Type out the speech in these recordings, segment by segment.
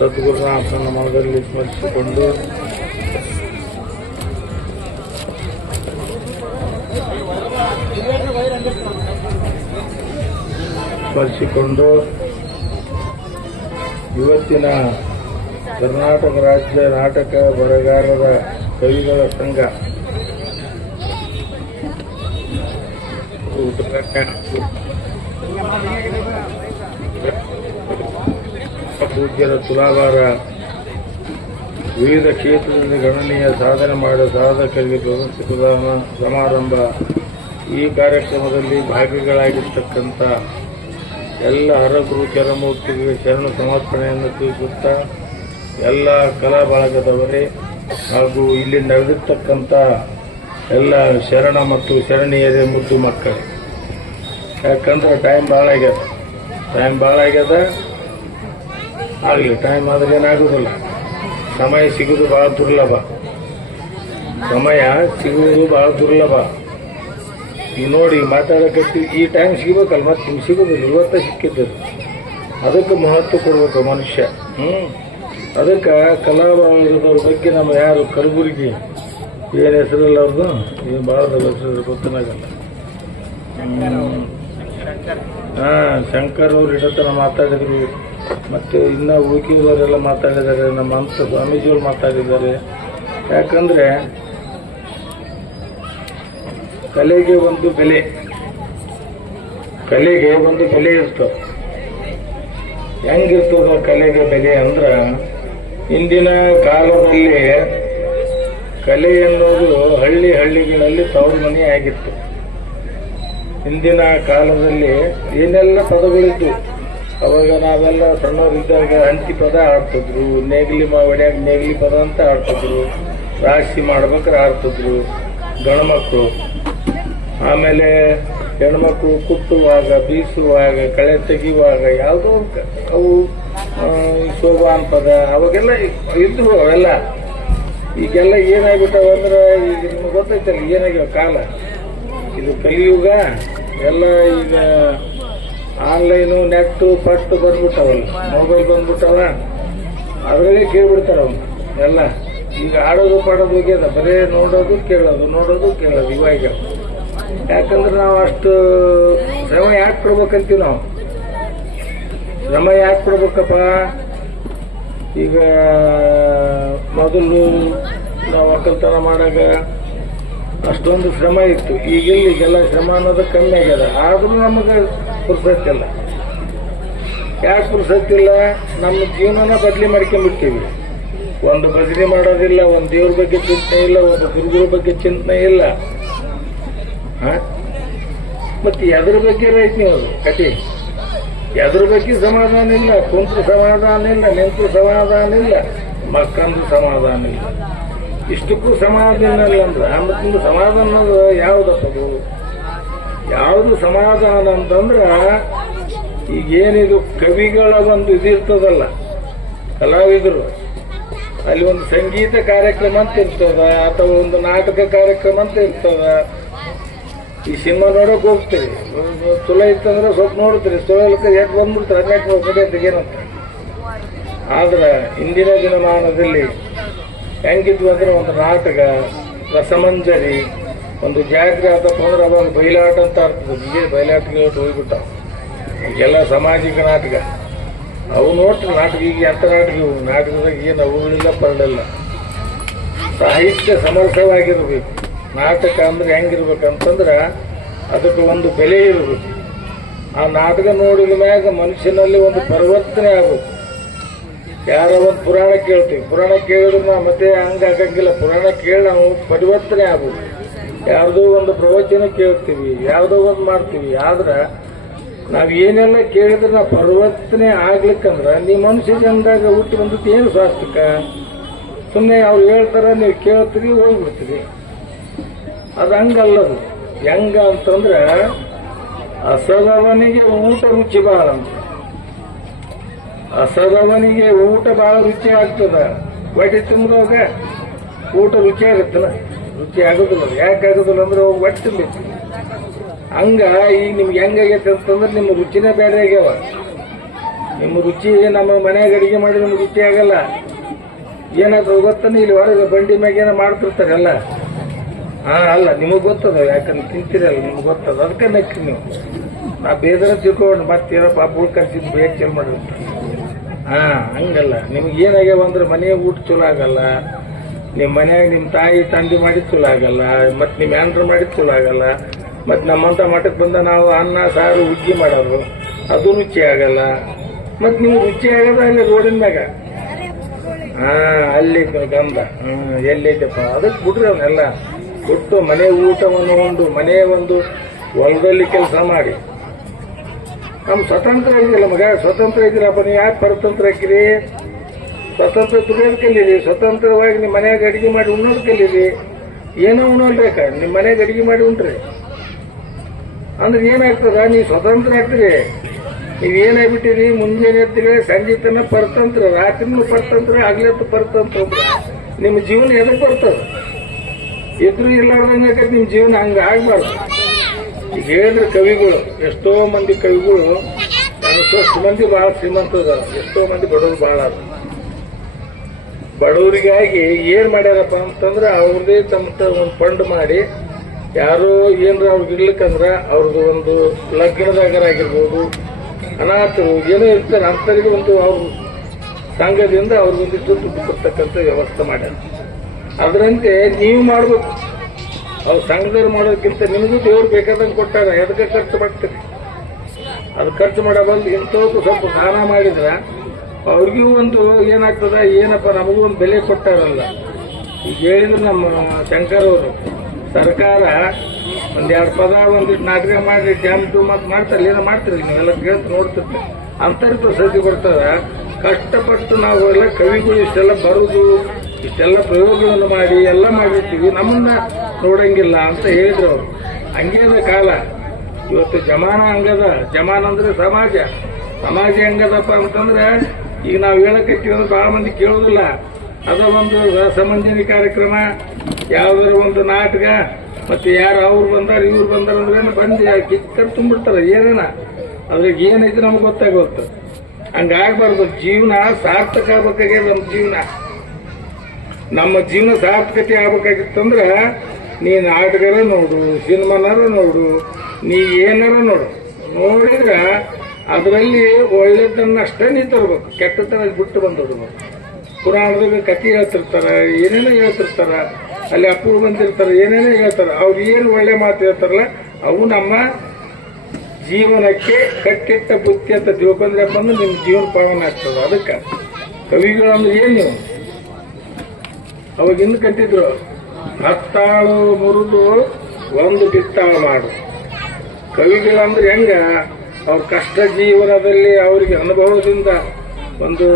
ಸದ್ಗುರುನಾಥನ ಮನದಲ್ಲಿ ಸ್ಮರಿಸಿಕೊಂಡು ಇವತ್ತಿನ ಕರ್ನಾಟಕ ರಾಜ್ಯ ನಾಟಕ ಬರಹಗಾರರ ಕವಿಗಳ ಸಂಘ ಪೂಜ್ಯರ ತುಲಾಭಾರ ವಿವಿಧ ಕ್ಷೇತ್ರದಲ್ಲಿ ಗಣನೀಯ ಸಾಧನೆ ಮಾಡಿದ ಸಾಧಕರಿಗೆ ಪ್ರಶಸ್ತಿ ಪ್ರದಾನ ಸಮಾರಂಭ. ಈ ಕಾರ್ಯಕ್ರಮದಲ್ಲಿ ಭಾಗಿಗಳಾಗಿರ್ತಕ್ಕಂಥ ಎಲ್ಲ ಹರಗುರು ಚರಮೂರ್ತಿಗಳಿಗೆ ಶರಣ ಸಮರ್ಪಣೆಯನ್ನು ತಿಳಿಸುತ್ತಾ ಎಲ್ಲ ಕಲಾ ಬಳಗದವರೇ ಹಾಗೂ ಇಲ್ಲಿ ನಡೆದಿರ್ತಕ್ಕಂಥ ಎಲ್ಲ ಶರಣ ಮತ್ತು ಶರಣೀಯರೇ ಮುದ್ದು ಮಕ್ಕಳೇ, ಯಾಕಂದ್ರೆ ಟೈಮ್ ಭಾಳ ಆಗ್ಯದ. ಆಗಲಿ, ಟೈಮ್ ಆದ್ರೆ ಏನಾಗುವುದಿಲ್ಲ. ಸಮಯ ಸಿಗುವುದು ಭಾಳ ದುರ್ಲಭ. ಈಗ ನೋಡಿ ಮಾತಾಡಕತ್ತಿ, ಈ ಟೈಮ್ ಸಿಗ್ಬೇಕಲ್ಲ, ಮತ್ತೆ ನಿಮ್ಗೆ ಸಿಗೋದಿಲ್ಲ. ಇವತ್ತೇ ಸಿಕ್ಕಿದ್ದರು, ಅದಕ್ಕೆ ಮಹತ್ವ ಕೊಡ್ಬೇಕು ಮನುಷ್ಯ. ಅದಕ್ಕೆ ಕಲಾವಿದರ ಬಗ್ಗೆ ನಮ್ಮ ಯಾರು ಕಲಬುರಗಿ ಏನು ಹೆಸರಲ್ಲ ಅವ್ರದ್ದು, ಏನು ಭಾಳ ಹೆಸರು ಗೊತ್ತನಾಗಲ್ಲ. ಶಂಕರ್ ಅವ್ರು ಇಡತನ ಮಾತಾಡಿದ್ರು, ಮತ್ತು ಇನ್ನು ಉಳಿಕೆಯವರೆಲ್ಲ ಮಾತಾಡಿದ್ದಾರೆ, ನಮ್ಮ ಅಂತ ಸ್ವಾಮೀಜಿಯವರು ಮಾತಾಡಿದ್ದಾರೆ. ಯಾಕಂದರೆ ಕಲೆಗೆ ಒಂದು ಬೆಲೆ ಇರ್ತದೆ. ಹೆಂಗಿರ್ತದ ಕಲೆಗೆ ಬೆಲೆ ಅಂದ್ರೆ, ಇಂದಿನ ಕಾಲದಲ್ಲಿ ಕಲೆ ಎನ್ನುವುದು ಹಳ್ಳಿಗಳಲ್ಲಿ ತವರು ಮನೆ ಆಗಿತ್ತು. ಹಿಂದಿನ ಕಾಲದಲ್ಲಿ ಏನೆಲ್ಲ ಪದಗಳಿದ್ದು, ಅವಾಗ ನಾವೆಲ್ಲ ಸಣ್ಣವರಿದ್ದಾಗ ಹಂತಿ ಪದ ಆಡ್ತಿದ್ರು, ನೇಗಿಲಿ ಹೊಡ್ಯಾಗ ನೇಗಿಲಿ ಪದ ಅಂತ ಆಡ್ತಿದ್ರು, ರಾಶಿ ಮಾಡ್ಬೇಕಾರೆ ಆಡ್ತಿದ್ರು ಗಣಮಕ್ಕಳು. ಆಮೇಲೆ ಹೆಣ್ಮಕ್ಳು ಕುಟ್ಟುವಾಗ, ಬೀಸುವಾಗ, ಕಳೆ ತೆಗೆಯುವಾಗ ಯಾವುದೋ ಅವು ಶೋಭಾನ್ ಪದ ಅವಾಗೆಲ್ಲ ಇದ್ವು. ಅವೆಲ್ಲ ಈಗೆಲ್ಲ ಏನಾಗ್ಬಿಟ್ಟವ ಅಂದ್ರೆ, ಈಗ ನಿಮ್ಗೆ ಗೊತ್ತೈತಲ್ಲ ಏನಾಗ್ಯಾವ ಕಾಲ. ಇದು ಕಲಿಯುಗ. ಎಲ್ಲ ಈಗ ಆನ್ಲೈನು, ನೆಟ್ಟು, ಪಟ್ಟು ಬಂದ್ಬಿಟ್ಟವಲ್ಲ, ಮೊಬೈಲ್ ಬಂದ್ಬಿಟ್ಟವ, ಅದರಲ್ಲೇ ಕೇಳ್ಬಿಡ್ತಾರ ಅವನ್ನ ಎಲ್ಲ. ಈಗ ಆಡೋದು ಪಾಡೋದು ಹೋಗ್ಯದ, ಬರೇ ನೋಡೋದು ಕೇಳೋದು ಇವಾಗ. ಯಾಕಂದ್ರೆ ನಾವು ಅಷ್ಟು ಶ್ರಮ ಯಾಕೆ ಕೊಡ್ಬೇಕಂತೀವಿ ನಾವು? ಶ್ರಮ ಯಾಕೆ ಕೊಡ್ಬೇಕಪ್ಪ? ಈಗ ಮೊದಲು ನಾವು ಒಕ್ಕಲ್ತನ ಮಾಡಾಗ ಅಷ್ಟೊಂದು ಶ್ರಮ ಇತ್ತು. ಈಗೆಲ್ಲ ಶ್ರಮ ಅನ್ನೋದು ಕಮ್ಮಿ ಆಗ್ಯದ. ಆದರೂ ನಮಗೆ ಪುರ್ಸತ್ತಿಲ್ಲ. ಯಾಕೆ ಪುರ್ಸತ್ತಿಲ್ಲ? ನಮ್ಮ ಜೀವನನ ಬದಲಿ ಮಾಡ್ಕೊಂಡ್ಬಿಡ್ತೀವಿ. ಒಂದು ಭಜನೆ ಮಾಡೋದಿಲ್ಲ, ಒಂದು ದೇವ್ರ ಬಗ್ಗೆ ಚಿಂತನೆ ಇಲ್ಲ, ಒಂದು ಗುರುಗಳ ಬಗ್ಗೆ ಚಿಂತನೆ ಇಲ್ಲ. ಮತ್ತೆ ಎದ್ರ ಬಗ್ಗೆ ರೈತ ನೀವು ಕತೆ? ಎದ್ರ ಬಗ್ಗೆ ಸಮಾಧಾನ ಇಲ್ಲ. ಕುಂತ್ರು ಸಮಾಧಾನ ಇಲ್ಲ, ನಿಂತರು ಸಮಾಧಾನ ಇಲ್ಲ, ಮಕ್ಕಂದು ಸಮಾಧಾನ ಇಲ್ಲ. ಇಷ್ಟಕ್ಕೂ ಸಮಾಧಾನ ಇಲ್ಲ ಅಂದ್ರೆ ಮತ್ತೆ ಸಮಾಧಾನ ಯಾವುದಪ್ಪದು? ಯಾವುದು ಸಮಾಧಾನ ಅಂತಂದ್ರೆ, ಈಗೇನಿದು ಕವಿಗಳ ಒಂದು ಇದಿರ್ತದಲ್ಲ, ಕಲಾವಿದರು ಅಲ್ಲಿ ಒಂದು ಸಂಗೀತ ಕಾರ್ಯಕ್ರಮ ಅಂತ ಇರ್ತದ, ಅಥವಾ ಒಂದು ನಾಟಕ ಕಾರ್ಯಕ್ರಮ ಅಂತ ಇರ್ತದ. ಈ ಸಿನಿಮಾ ನೋಡೋಕೆ ಹೋಗ್ತೀರಿ, ಚಲೋ ಇತ್ತಂದ್ರೆ ಸ್ವಲ್ಪ ನೋಡ್ತೀರಿ, ಚಲೋ ಎಷ್ಟು ಬಂದ್ಬಿಡ್ತಾರೆ ನೆಟ್ವರ್ಕ್. ಆದ್ರೆ ಇಂದಿನ ದಿನಮಾನದಲ್ಲಿ ಹೆಂಗಿದ್ವು ಅಂದ್ರೆ, ಒಂದು ನಾಟಕ, ರಸಮಂಜರಿ, ಒಂದು ಜಾತ್ರೆ ಆತಪ್ಪ ಅಂದ್ರೆ ಅವಾಗ ಬಯಲಾಟ ಅಂತ ಆಗ್ತದೆ. ಈಗ ಬಯಲಾಟಗಳು ಹೋಗ್ಬಿಟ್ಟಾವ. ಈಗೆಲ್ಲ ಸಾಮಾಜಿಕ ನಾಟಕ ಅವು ನೋಡ್ರಿ. ನಾಟಕ ಈಗ ಎಂಥ ನಾಟಕದಾಗ ಏನು ಅವುಗಳಿಲ್ಲ, ಪರಡಿಲ್ಲ. ಸಾಹಿತ್ಯ ಸಮರ್ಸವಾಗಿರ್ಬೇಕು. ನಾಟಕ ಅಂದ್ರೆ ಹೆಂಗಿರ್ಬೇಕಂತಂದ್ರೆ, ಅದಕ್ಕೆ ಒಂದು ಬೆಲೆ ಇರಬೇಕು. ಆ ನಾಟಕ ನೋಡಿದ ಮ್ಯಾಗ ಮನುಷ್ಯನಲ್ಲಿ ಒಂದು ಪರಿವರ್ತನೆ ಆಗ್ಬೇಕು. ಯಾರೋ ಒಂದು ಪುರಾಣ ಕೇಳ್ತೀವಿ, ಪುರಾಣ ಕೇಳಿದ್ರೆ ನಾವು ಮತ್ತೆ ಹಂಗಾಗಂಗಿಲ್ಲ. ಪುರಾಣ ಕೇಳಿ ನಾವು ಪರಿವರ್ತನೆ ಆಗ್ಬೇಕು. ಯಾವುದೋ ಒಂದು ಪ್ರವಚನ ಕೇಳ್ತೀವಿ, ಯಾವುದೋ ಒಂದು ಮಾಡ್ತೀವಿ. ಆದ್ರೆ ನಾವು ಏನೆಲ್ಲ ಕೇಳಿದ್ರೆ ನಾವು ಪರಿವರ್ತನೆ ಆಗ್ಲಿಕ್ಕಂದ್ರೆ, ನೀವು ಮನುಷ್ಯ ಜನದಾಗ ಹುಟ್ಟಿ ಬಂದದ್ದು ಏನು ಸ್ವಾರ್ಥಕ? ಸುಮ್ಮನೆ ಅವ್ರು ಹೇಳ್ತಾರೆ, ನೀವು ಕೇಳ್ತೀರಿ, ಹೋಗ್ಬಿಡ್ತೀರಿ. ಅದು ಹಂಗಲ್ಲದು. ಹೆಂಗ ಅಂತಂದ್ರೆ, ಅಸದವನಿಗೆ ಊಟ ರುಚಿ ಭಾಳ ಅಂತ. ಅಸದವನಿಗೆ ಊಟ ಭಾಳ ರುಚಿ ಆಗ್ತದ. ಹೊಟ್ಟೆ ತುಂಬಿದಾಗ ಊಟ ರುಚಿ ಆಗುತ್ತಲ್ಲ? ರುಚಿ ಆಗೋದಿಲ್ಲ. ಯಾಕೆ ಆಗೋದಿಲ್ಲ ಅಂದ್ರೆ ಹೊಟ್ಟೆ ತುಂಬೈತಿ. ಹಂಗ ಈಗ ನಿಮ್ಗೆ ಹೆಂಗಾಗೈತೆ ಅಂತಂದ್ರೆ, ನಿಮ್ಮ ರುಚಿನೇ ಬೇರೆ ಆಗ್ಯಾವ. ನಿಮ್ಮ ರುಚಿ ನಮ್ಮ ಮನೆಯಾಗ ಅಡಿಗೆ ಮಾಡಿ ನಿಮ್ಗೆ ರುಚಿ ಆಗಲ್ಲ. ಏನಾದ್ರು ಗೊತ್ತಾನೆ ಇಲ್ಲಿ ಹೊರಗೆ ಬಂಡಿ ಮ್ಯಾಗ ಏನೋ ಮಾಡ್ತಿರ್ತಾರೆ ಎಲ್ಲ. ಅಲ್ಲ ನಿಮಗೆ ಗೊತ್ತದ, ಯಾಕಂದ್ರೆ ತಿಂತೀರಲ್ಲ ನಿಮ್ಗೆ ಗೊತ್ತದ, ಅದಕ್ಕೆ ನಕ್ಕಿ ನೀವು. ನಾ ಬೇದರ ತಿಳ್ಕೊಂಡು ಮತ್ತೇನೋ ಪಾಪ ಕರ್ಸಿದ್ದು ಬೇಗ ಚಲ್ ಮಾಡಿರ್ತ. ಹಂಗಲ್ಲ. ನಿಮ್ಗೆ ಏನಾಗ್ಯಾವ ಅಂದ್ರೆ ಮನೆಯಾಗ ಊಟ ಚಲೋ ಆಗಲ್ಲ, ನಿಮ್ಮ ಮನ್ಯಾಗ ನಿಮ್ಮ ತಾಯಿ ತಂದೆ ಮಾಡಿದ್ ಚಲೋ ಆಗಲ್ಲ, ಮತ್ತು ನಿಮ್ಮ ಹ್ಯಾಂಡ್ರ್ ಮಾಡಿದ್ ಚಲೋ ಆಗಲ್ಲ, ಮತ್ತು ನಮ್ಮಂಥ ಮಠಕ್ಕೆ ಬಂದ ನಾವು ಅನ್ನ ಸಾರು ಹುಗ್ಗಿ ಮಾಡೋರು ಅದು ರುಚಿ ಆಗಲ್ಲ. ಮತ್ತು ನಿಮ್ಗೆ ರುಚಿ ಆಗದ ಅಲ್ಲಿ ರೋಡಿನ ಮ್ಯಾಗ. ಅಲ್ಲಿ ಗಂಧ ಎಲ್ಲೈತಪ್ಪ, ಅದಕ್ಕೆ ಬಿಡ್ರಿ ಅವನ್ನೆಲ್ಲ ಬಿಟ್ಟು ಮನೆ ಊಟವನ್ನು ಉಂಡು ಮನೆ ಒಂದು ಹೊಲದಲ್ಲಿ ಕೆಲಸ ಮಾಡಿ. ನಮ್ಮ ಸ್ವತಂತ್ರ ಇದೆಯಲ್ಲ ಮಗ, ಸ್ವತಂತ್ರ ಇದ್ದೀರಪ್ಪ. ನೀವು ಯಾಕೆ ಪರತಂತ್ರ ಹಾಕಿರಿ? ಸ್ವತಂತ್ರ ದುಡಿಯೋದು ಕಲೀರಿ, ಸ್ವತಂತ್ರವಾಗಿ ನಿಮ್ಮ ಮನೆಯಾಗ ಅಡಿಗೆ ಮಾಡಿ ಉಣ್ಣೋದು ಕಲೀರಿ. ಏನೋ ಉಣ್ಣೋಲ್ಬೇಕ, ನಿಮ್ಮ ಮನೆಯಾಗ ಅಡಿಗೆ ಮಾಡಿ ಉಂಟ್ರಿ ಅಂದ್ರೆ ಏನಾಗ್ತದ? ನೀವು ಸ್ವತಂತ್ರ ಆಗ್ತೀರಿ. ನೀವೇನಾಗ್ಬಿಟ್ಟಿರಿ, ಮುಂಜಾನೆ ಎದ್ದಿಗೆ ಸಂಜೆ ತನಕ ಪರತಂತ್ರ, ರಾತ್ರಿನೂ ಪರತಂತ್ರ, ಆಗ್ಲತ್ತು ಪರತಂತ್ರ ಅಂದ್ರೆ ನಿಮ್ಮ ಜೀವನ ಎದಕ್ಕೆ ಬರ್ತದ? ಇದ್ರು ಇರ್ಲಾರ್ದಂಗೆ ನಿಮ್ಮ ಜೀವನ ಹಂಗೆ ಆಗ್ಬಾರ್ದು. ಈಗ ಹೇಳಿದ್ರೆ ಕವಿಗಳು, ಎಷ್ಟೋ ಮಂದಿ ಕವಿಗಳು, ಎಷ್ಟೋ ಮಂದಿ ಭಾಳ ಶ್ರೀಮಂತದ, ಎಷ್ಟೋ ಮಂದಿ ಬಡವರು ಭಾಳ ಅದ. ಬಡವರಿಗಾಗಿ ಏನ್ ಮಾಡ್ಯಾರಪ್ಪ ಅಂತಂದ್ರೆ ಅವ್ರದೇ ತಮ್ಮ ಒಂದು ಫಂಡ್ ಮಾಡಿ, ಯಾರೋ ಏನ್ರ ಅವ್ರಿಗೆ ಇರ್ಲಿಕ್ಕಂದ್ರ ಅವ್ರದ್ದು ಒಂದು ಲಗ್ನದಾಗರ ಆಗಿರ್ಬೋದು, ಅನಾಥರು ಏನೋ ಇರ್ತಾರೆ ಅಂಥವ್ರಿಗೆ ಒಂದು ಅವ್ರ ಸಂಘದಿಂದ ಅವ್ರಿಗೊಂದಿಷ್ಟು ದುಡ್ಡು ಕೊಡ್ತಕ್ಕಂಥ ವ್ಯವಸ್ಥೆ ಮಾಡ್ಯಾರ. ಅದರಂತೆ ನೀವು ಮಾಡ್ಬೇಕು. ಅವ್ರು ಸಂಘದವ್ರು ಮಾಡೋದಕ್ಕಿಂತ ನಿಮಗೂ ದೇವ್ರು ಬೇಕಾದಂಗೆ ಕೊಟ್ಟಾರ, ಎದಕ್ಕೆ ಖರ್ಚು ಮಾಡ್ತೀರಿ? ಅದು ಖರ್ಚು ಮಾಡೋ ಬಂದು ಇಂಥವ್ರು ಸ್ವಲ್ಪ ದಾನ ಮಾಡಿದ್ರೆ ಅವ್ರಿಗೂ ಒಂದು ಏನಾಗ್ತದ, ಏನಪ್ಪ ನಮಗೂ ಒಂದು ಬೆಲೆ ಕೊಟ್ಟಾರಲ್ಲ. ಈಗ ಹೇಳಿದ್ರು ನಮ್ಮ ಶಂಕರ್ ಅವರು, ಸರ್ಕಾರ ಒಂದೆರಡು ಪದ ಒಂದಿಟ್ಟು ನಾಟಕ ಮಾಡಿ ಡ್ಯಾಮ್ ಟು ಮತ್ತು ಮಾಡ್ತಾರೆ, ಏನೋ ಮಾಡ್ತೀರಿ ನೀವೆಲ್ಲ ಕೇಳ್ತು ನೋಡ್ತಿರ್ತೀವಿ. ಅಂಥವ್ರ ಪ್ರಸಿದ್ಧಿ ಬರ್ತದ. ಕಷ್ಟಪಟ್ಟು ನಾವು ಎಲ್ಲ ಕವಿಗಳು ಇಷ್ಟೆಲ್ಲ ಬರುದು, ಇಷ್ಟೆಲ್ಲ ಪ್ರಯೋಗಗಳನ್ನು ಮಾಡಿ ಎಲ್ಲ ಮಾಡಿರ್ತೀವಿ, ನಮ್ಮನ್ನ ನೋಡಂಗಿಲ್ಲ ಅಂತ ಹೇಳಿದ್ರು ಅವರು. ಹಂಗೇದ ಕಾಲ. ಇವತ್ತು ಜಮಾನ ಹಂಗದ. ಜಮಾನ ಅಂದ್ರೆ ಸಮಾಜ. ಸಮಾಜ ಹೆಂಗದಪ್ಪ ಅಂತಂದ್ರೆ ಈಗ ನಾವು ಹೇಳಕತ್ತೀವಿ ಅಂದ್ರೆ ಬಹಳ ಮಂದಿ ಕೇಳೋದಿಲ್ಲ. ಅದ ಒಂದು ರಸಮಂಜನಿ ಕಾರ್ಯಕ್ರಮ, ಯಾವ್ದಾರ ಒಂದು ನಾಟಕ, ಮತ್ತೆ ಯಾರು ಅವ್ರು ಬಂದಾರ ಇವ್ರು ಬಂದಾರ ಅಂದ್ರೆ ಬಂದು ಕಿಕ್ಕರ್ ತುಂಬಿಡ್ತಾರೆ ಏನೇನ. ಅದ್ರಾಗ ಏನೈತೆ ನಮ್ಗೆ ಗೊತ್ತಾಗುತ್ತೆ. ಹಂಗಾಗ್ಬಾರ್ದು. ಜೀವನ ಸಾರ್ಥಕ ಆಗ್ಬೇಕಾಗ್ಯದ. ನಮ್ಮ ಜೀವನ ಸಾರ್ಥಕತೆ ಆಗ್ಬೇಕಾಗಿತ್ತಂದ್ರ ನೀ ನಾಟಕರ ನೋಡು, ಸಿನಿಮಾನಾರ ನೋಡು, ನೀ ಏನಾರ ನೋಡು. ನೋಡಿದ್ರ ಅದರಲ್ಲಿ ಒಳ್ಳೆದನ್ನಷ್ಟೇ ನೀ ತರ್ಬೇಕು, ಕೆಟ್ಟತನ ಬಿಟ್ಟು ಬಂದಿಡ್ಬೇಕು. ಪುರಾಣದಾಗ ಕಥೆ ಹೇಳ್ತಿರ್ತಾರ, ಏನೇನೋ ಹೇಳ್ತಿರ್ತಾರ, ಅಲ್ಲಿ ಅಪ್ಪು ಬಂದಿರ್ತಾರೆ, ಏನೇನೋ ಹೇಳ್ತಾರ. ಅವ್ರು ಏನು ಒಳ್ಳೆ ಮಾತು ಹೇಳ್ತಾರಲ್ಲ ಅವು ನಮ್ಮ ಜೀವನಕ್ಕೆ ಕಟ್ಟಿಟ್ಟ ಬುತ್ತಿ ಅಂತ ತಿಳ್ಕೊಂಡ್ರೆ ಬಂದು ನಿಮ್ಮ ಜೀವನ ಪಾವನ ಆಗ್ತದ. ಅದಕ್ಕೆ ಕವಿಗಳು ಅಂದ್ರೆ ಏನು? ನೀವು ಅವಾಗ ಇನ್ನು ಕಟ್ಟಿದ್ರು, ಹತ್ತಾಳು ಮುರಿದು ಒಂದು ಬಿತ್ತಾಳು ಮಾಡು. ಕವಿಗಳಂದ್ರೆ ಹೆಂಗ? ಅವ್ರ ಕಷ್ಟ ಜೀವನದಲ್ಲಿ ಅವ್ರಿಗೆ ಅನುಭವದಿಂದ ಒಂದು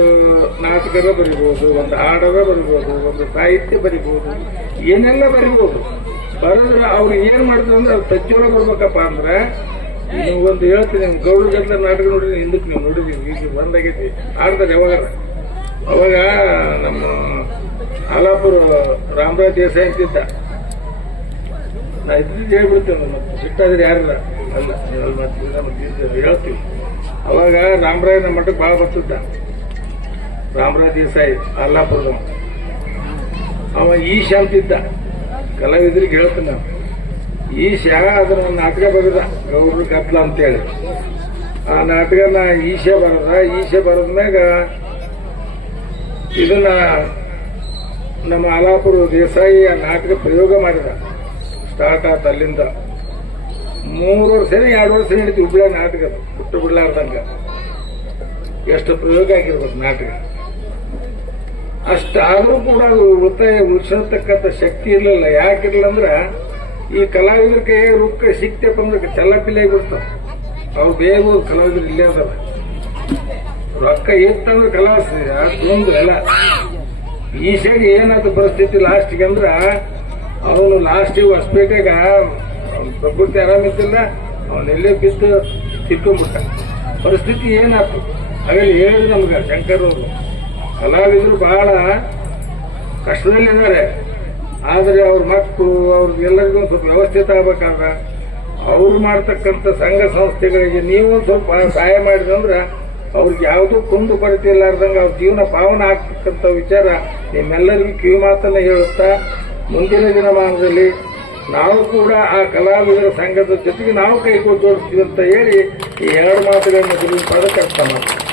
ನಾಟಕದ ಬರಿಬೋದು, ಒಂದು ಹಾಡದ ಬರಿಬೋದು, ಒಂದು ಸಾಹಿತ್ಯ ಬರಿಬೋದು, ಏನೆಲ್ಲ ಬರಿಬೋದು. ಬರೆದ್ರೆ ಅವ್ರು ಏನ್ ಮಾಡ್ತಾರೆ ಅಂದ್ರೆ ಅವ್ರು ತಜ್ಜೋರ ಬರ್ಬೇಕಪ್ಪ ಅಂದ್ರೆ, ನೀವು ಒಂದು ಹೇಳ್ತೀನಿ, ಗೌಡ್ರ ಗಂಟೆ ನಾಟಕ ನೋಡಿದ್ರೆ ಹಿಂದಕ್ಕೆ ನೀವು ನೋಡಿದೀವಿ, ಈಗ ಬಂದಾಗೈತಿ ಆಡ್ತಾರೆ ಯಾವಾಗ. ಅವಾಗ ನಮ್ಮ ಆಲಾಪುರ ರಾಮರಾಜ್ ದೇಸಾಯಿ ಅಂತಿದ್ದ. ನಾ ಇದ್ದಿದ್ದು ಹೇಳ್ಬಿಡ್ತೇವೆ, ಮತ್ತೆ ಸಿಟ್ಟಾದ್ರೆ ಯಾರಿಲ್ಲ ಅಲ್ಲ ಮತ್ತೆ ಹೇಳ್ತೀವಿ. ಅವಾಗ ರಾಮರಾಯನ ಮಠಕ್ಕೆ ಭಾಳ ಬರ್ತಿದ್ದ ರಾಮರಾಜ್ ದೇಸಾಯಿ ಆಲಾಪುರದ. ಅವ ಈಶ ಅಂತಿದ್ದ, ಕಲಾವಿದ್ರಿಗೆ ಹೇಳ್ತೀನಿ ನಾವು. ಈಶ ಅದನ್ನ ನಾಟಕ ಬರೆದ, ಗೌಡ್ರ ಗದ್ಲ ಅಂತೇಳಿ. ಆ ನಾಟಕನ ಈಶ ಬರೆದ್ಮ್ಯಾಗ ಇದನ್ನ ನಮ್ಮ ಆಲಾಪುರ ದೇಸಾಯಿ ಆ ನಾಟಕ ಪ್ರಯೋಗ ಮಾಡಿದ. ಸ್ಟಾರ್ಟ್ ಆತ ಅಲ್ಲಿಂದ 3 ವರ್ಷ 2 ವರ್ಷ ನಡೀತಿ ಹುಬ್ಳ್ಯಾಗ ನಾಟಕ ಬಿಟ್ಟು ಬಿಡ್ಲಾರ್ದಂಗ. ಎಷ್ಟು ಪ್ರಯೋಗ ಆಗಿರ್ಬೇಕು ನಾಟಕ. ಅಷ್ಟಾದ್ರೂ ಕೂಡ ಉಳಿತಾಯ ಉಳಿಸತಕ್ಕಂಥ ಶಕ್ತಿ ಇರಲಿಲ್ಲ. ಯಾಕಿರಲಿಲ್ಲ ಅಂದ್ರೆ ಈ ಕಲಾವಿದ್ರ ಕೈಯಾಗ ರೊಕ್ಕ ಸಿಕ್ತಪ್ಪ ಅಂದ್ರೆ ಚಲ್ಲಪಿಲ್ಲಿ ಆಗಿಬಿಡ್ತಾವ. ಅವ್ರು ಬೇಗ ಕಲಾವಿದ್ರು ಇಲ್ಲೇ ಅದಾರ. ರೊಕ್ಕ ಇತ್ತಂದ್ರೆ ಕಲಾಸ ತುಂಬ ಎಲ್ಲ. ಈಶಾಗ ಏನಾದ ಪರಿಸ್ಥಿತಿ ಲಾಸ್ಟಿಗೆ ಅಂದ್ರ, ಅವನು ಲಾಸ್ಟಿಗೆ ಹೊಸಪೇಟೆಗ ಪ್ರಕೃತಿ ಆರಾಮಿದ್ದಿಲ್ಲ, ಅವನೆಲ್ಲೇ ಬಿದ್ದು ತಿಕ್ಕೊಂಡ್ಬಿಟ್ಟ. ಪರಿಸ್ಥಿತಿ ಏನಾಯ್ತು ಹಾಗಾಗಿ ಹೇಳಿದ್ರು ನಮ್ಗೆ ಶಂಕರ್ ಅವರು. ಕಲಾವಿದರು ಬಹಳ ಕಷ್ಟದಲ್ಲಿದ್ದಾರೆ. ಆದರೆ ಅವ್ರ ಮಕ್ಕಳು ಅವ್ರಿಗೆಲ್ಲರಿಗೂ ಸ್ವಲ್ಪ ವ್ಯವಸ್ಥಿತ ಆಗ್ಬೇಕಾದ್ರೆ ಅವ್ರು ಮಾಡ್ತಕ್ಕಂಥ ಸಂಘ ಸಂಸ್ಥೆಗಳಿಗೆ ನೀವು ಒಂದು ಸ್ವಲ್ಪ ಸಹಾಯ ಮಾಡಿದಂದ್ರೆ ಅವ್ರಿಗೆ ಯಾವುದೂ ಕುಂದು ಕೊರತೆ ಇಲ್ಲಾರ್ದಂಗೆ ಅವ್ರ ಜೀವನ ಪಾವನ ಆಗ್ತಕ್ಕಂಥ ವಿಚಾರ ನಿಮ್ಮೆಲ್ಲರಿಗೂ ಕಿವಿ ಮಾತನ್ನ ಹೇಳುತ್ತಾ ಮುಂದಿನ ದಿನಮಾನದಲ್ಲಿ ನಾವು ಕೂಡ ಆ ಕಲಾವಿದರ ಸಂಘದ ಜೊತೆಗೆ ನಾವು ಕೈಗೊಳ್ಳು ಜೋಡಿಸ್ತೀವಿ ಅಂತ ಹೇಳಿ ಈ ಎರಡು ಮಾತುಗಳನ್ನು ತಿಳಿದು ಪದಕರ್ತ ಮಾಡ್ತೀವಿ.